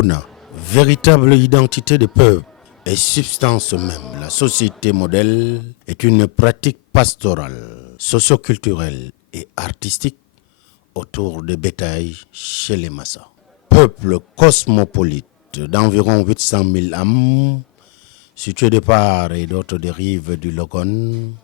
Guruna, véritable identité de peuple et substance même, la société modèle est une pratique pastorale, socioculturelle et artistique autour de bétail chez les Massa. Peuple cosmopolite d'environ 800 000 âmes, situé de part et d'autre des rives du Logon,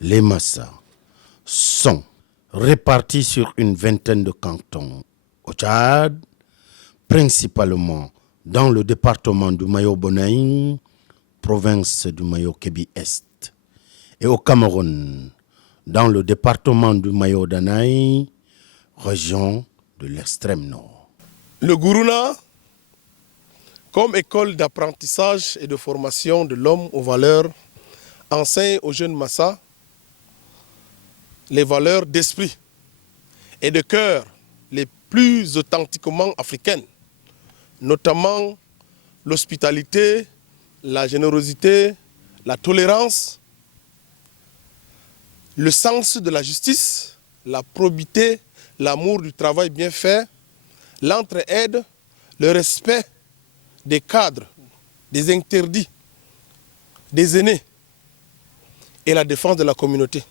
les Massa sont répartis sur une vingtaine de cantons au Tchad, principalement dans le département du Mayo-Bonaï, province du Mayo-Kébi-Est, et au Cameroun, dans le département du Mayo-Danaï, région de l'extrême nord. Le Guruna, comme école d'apprentissage et de formation de l'homme aux valeurs, enseigne aux jeunes Massa les valeurs d'esprit et de cœur les plus authentiquement africaines, notamment l'hospitalité, la générosité, la tolérance, le sens de la justice, la probité, l'amour du travail bien fait, l'entraide, le respect des cadres, des interdits, des aînés et la défense de la communauté.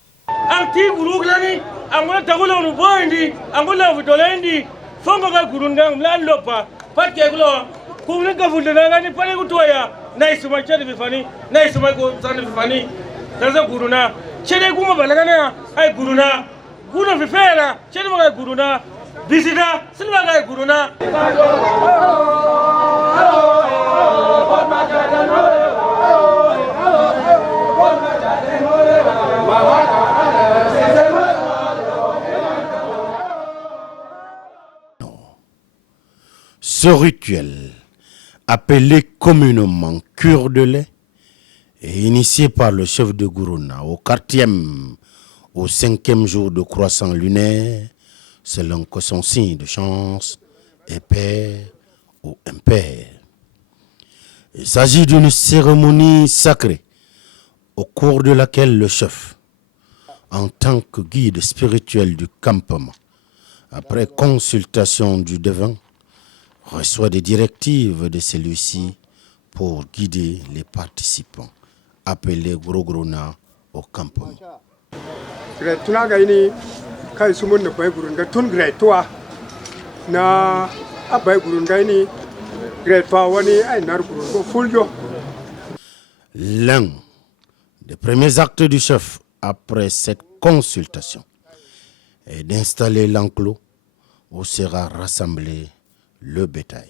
Ce rituel, appelé communément cure de lait, est initié par le chef de Guruna au 4e au 5e jour de croissant lunaire, selon que son signe de chance est pair ou impair. Il s'agit d'une cérémonie sacrée au cours de laquelle le chef, en tant que guide spirituel du campement, après consultation du devin, reçoit des directives de celui-ci pour guider les participants, appelés Guruna au campement. L'un des premiers actes du chef après cette consultation est d'installer l'enclos où sera rassemblé le bétail.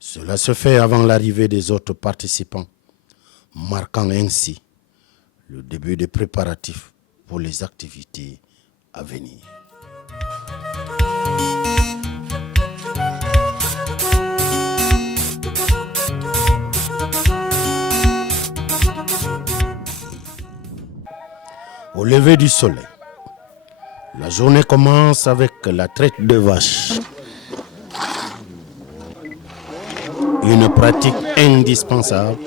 Cela se fait avant l'arrivée des autres participants, marquant ainsi le début des préparatifs pour les activités à venir. Au lever du soleil, la journée commence avec la traite de vaches. Une pratique indispensable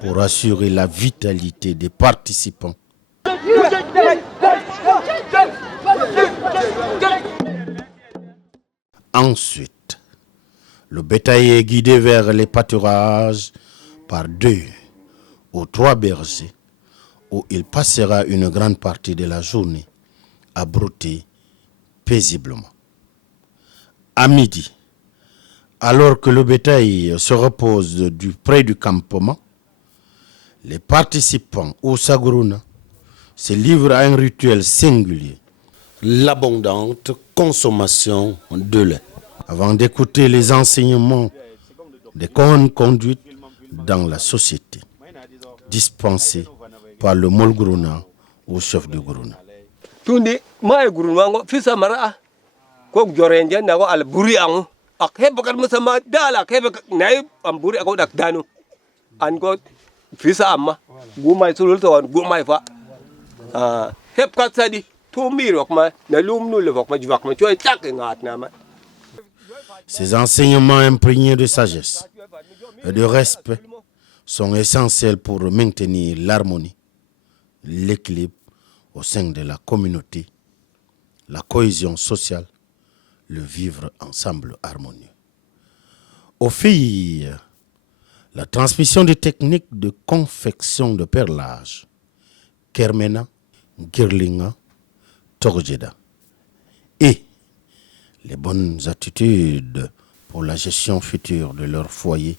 pour assurer la vitalité des participants. Ensuite, le bétail est guidé vers les pâturages par 2 ou 3 bergers où il passera une grande partie de la journée à brouter paisiblement. À midi, alors que le bétail se repose près du campement, les participants au Saguruna se livrent à un rituel singulier, l'abondante consommation de lait, avant d'écouter les enseignements des bonnes conduites dans la société, dispensés par le Mol Guruna au chef de Guruna. Tundi mai Guruna fisa mara ko jorenje na ko al buri ang ak hebakar masama dala hebak nay am buri ako dak danu an ko fisa amma gumai sulul to gumai fa heb kat sadi to mirok ma na lumnu le vok ma jwak ma choy tak ngat na ma. Ces enseignements imprégnés de sagesse et de respect sont essentiels pour maintenir l'harmonie, l'équilibre au sein de la communauté, la cohésion sociale, le vivre ensemble harmonieux. Aux filles, la transmission des techniques de confection de perlage, Kermena, Girlinga, Torjeda. Et les bonnes attitudes pour la gestion future de leur foyer,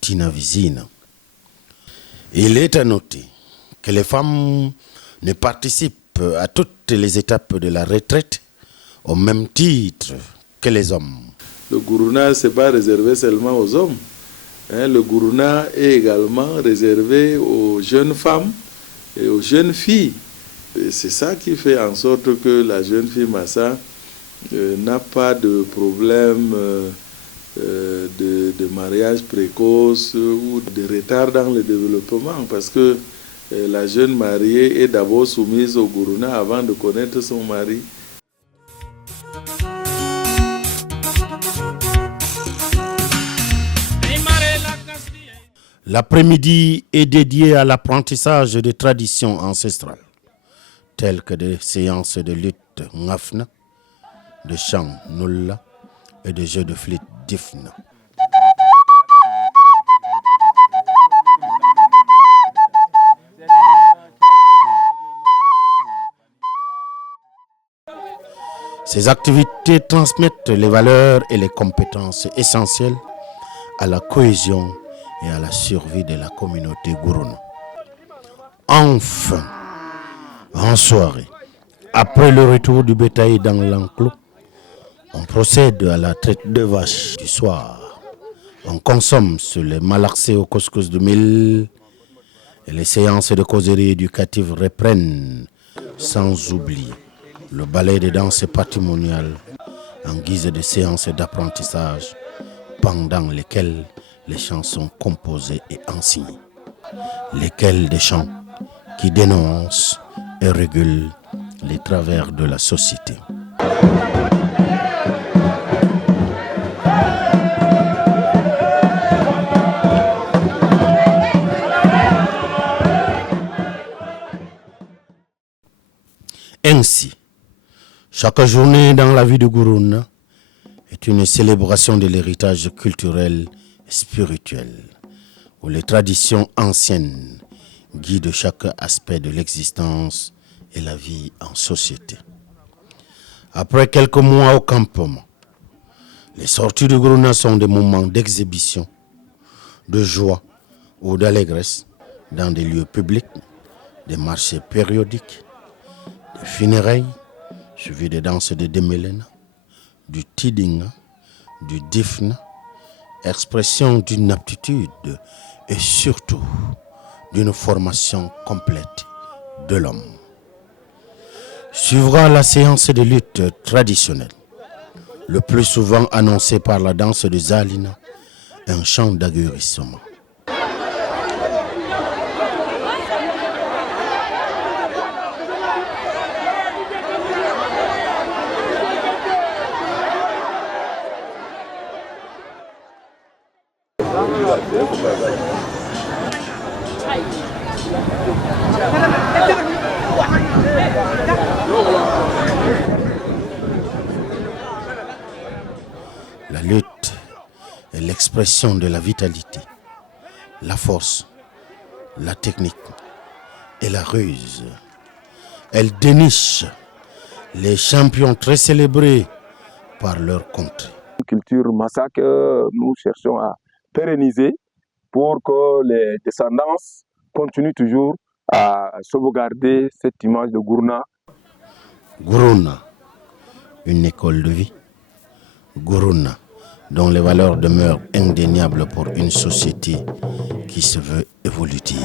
Tinavizina. Il est à noter que les femmes ne participent à toutes les étapes de la retraite au même titre que les hommes. Le gourouna, ce n'est pas réservé seulement aux hommes. Le gourouna est également réservé aux jeunes femmes et aux jeunes filles. Et c'est ça qui fait en sorte que la jeune fille Massa n'a pas de problème de mariage précoce ou de retard dans le développement, parce que la jeune mariée est d'abord soumise au gourouna avant de connaître son mari. L'après-midi est dédié à l'apprentissage des traditions ancestrales, telles que des séances de lutte ngafna, de chant nulla et de jeux de flûte difna. Ces activités transmettent les valeurs et les compétences essentielles à la cohésion et à la survie de la communauté gourouna. Enfin, en soirée, après le retour du bétail dans l'enclos, on procède à la traite de vaches du soir. On consomme sur les malaxés au couscous de mil et les séances de causerie éducatives reprennent, sans oublier le ballet de danse patrimoniale en guise de séances d'apprentissage pendant lesquelles les chants sont composés et enseignés. Lesquels des chants qui dénoncent et régulent les travers de la société. Ainsi, chaque journée dans la vie de Gourouna est une célébration de l'héritage culturel et spirituel, où les traditions anciennes guident chaque aspect de l'existence et la vie en société. Après quelques mois au campement, les sorties de Gourouna sont des moments d'exhibition, de joie ou d'allégresse dans des lieux publics, des marchés périodiques, des funérailles, suivis des danses de Demelena, du Tidinga, du Difna, expression d'une aptitude et surtout d'une formation complète de l'homme. Suivra la séance de lutte traditionnelle, le plus souvent annoncée par la danse de Zalina, un chant d'agurissement. La lutte est l'expression de la vitalité, la force, la technique et la ruse. Elle déniche les champions très célébrés par leur contrée. Culture Massa que nous cherchons à pérenniser pour que les descendants continuent toujours à sauvegarder cette image de Gourouna. Gourouna, une école de vie. Gourouna, dont les valeurs demeurent indéniables pour une société qui se veut évolutive.